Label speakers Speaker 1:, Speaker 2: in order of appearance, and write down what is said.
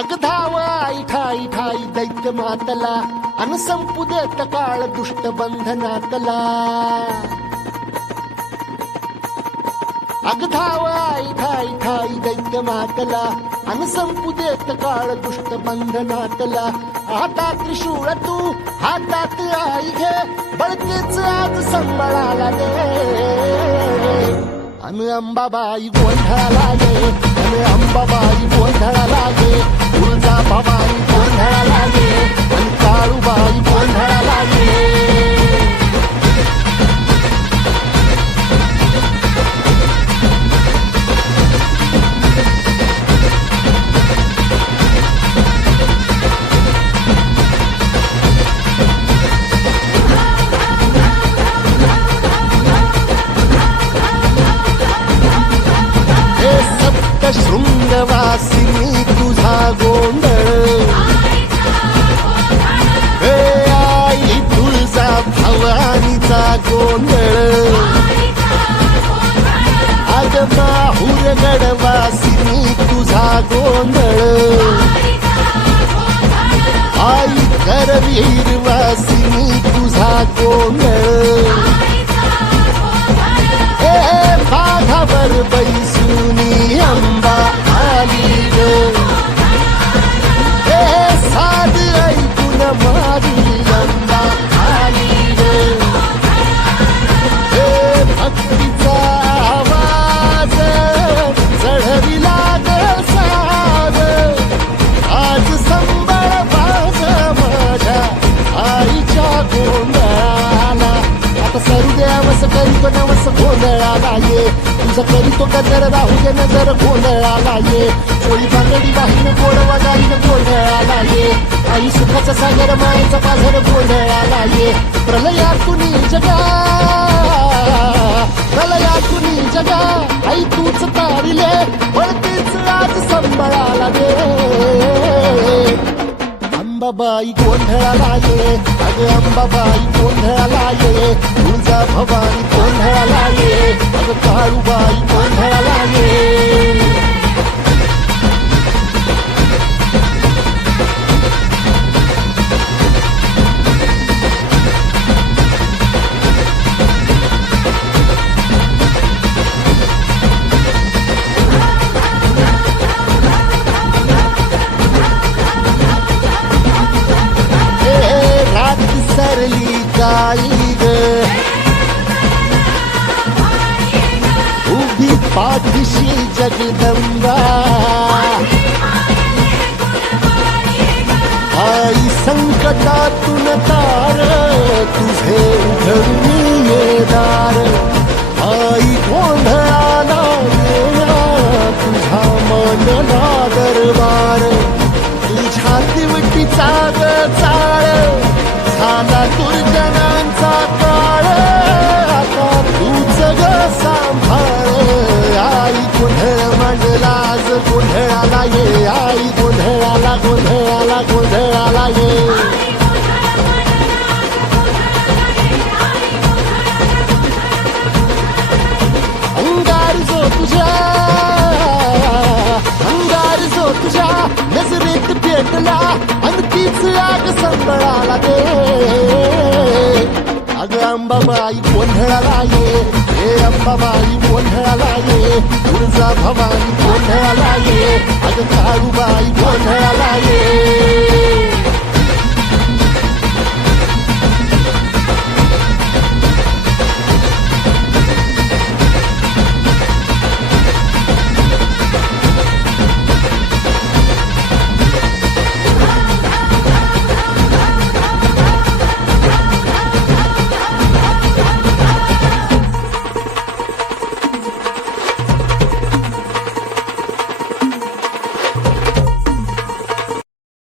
Speaker 1: अग धाव आई ठाई ठाई दैत्य मातला अन संपू देत काळ दुष्ट बंधनातला अग धाव आई ठाई ठाई दैत्य मातला अन संपू देत काळ दुष्ट बंधनातला आता त्रिशूळ तू हातात आई घे बळकेच आज संबळाला दे अन अंबाबाई गोंधळाला दे अन अंबाबाई शृंगवासिनी तुझा गोंधळ. हे आई तुळजा भवानीचा गोंधळ. आज माहूर गडवासिनी तुझा गोंधळ. आई करवीर वासिनी तुझा गोंधळ. ए माघावर बैसुनी ये तो कदर राहू दे नजर गोंधळाला ये कोळी बांगडी बाहीन गोडवा जाईन गोंधळाला ये आई सुखाचा सागर मायेचा पाझर गोंधळाला ये प्रलयातून जगा. प्रलयातून जगा. आई तूच तारिले वळतीच आज संबळाला दे. अंबाबाई गोंधळाला ये. अग अंबाबाई गोंधळाला ये. तुळजा भवानी गोंधळाला ये अग काळूबाई गोंधळाला ये हे रात सरली काळी पाठीशी जगदंबा. आई संकटातून तार तुझे उघडून ये दार आई गोंधळाला तुझा मनला दरबार तुझ्या दिवटीचा ग जो तुझ्या अंगार जो तुझ्या नजरेत पेटला आणि आग संबळाला दे. अग अंबाबाई गोंधळाला ये हे अंबाबाई गोंधळाला ये तुळजा भवानी गोंधळाला ये अग काळूबाई गोंधळाला ये.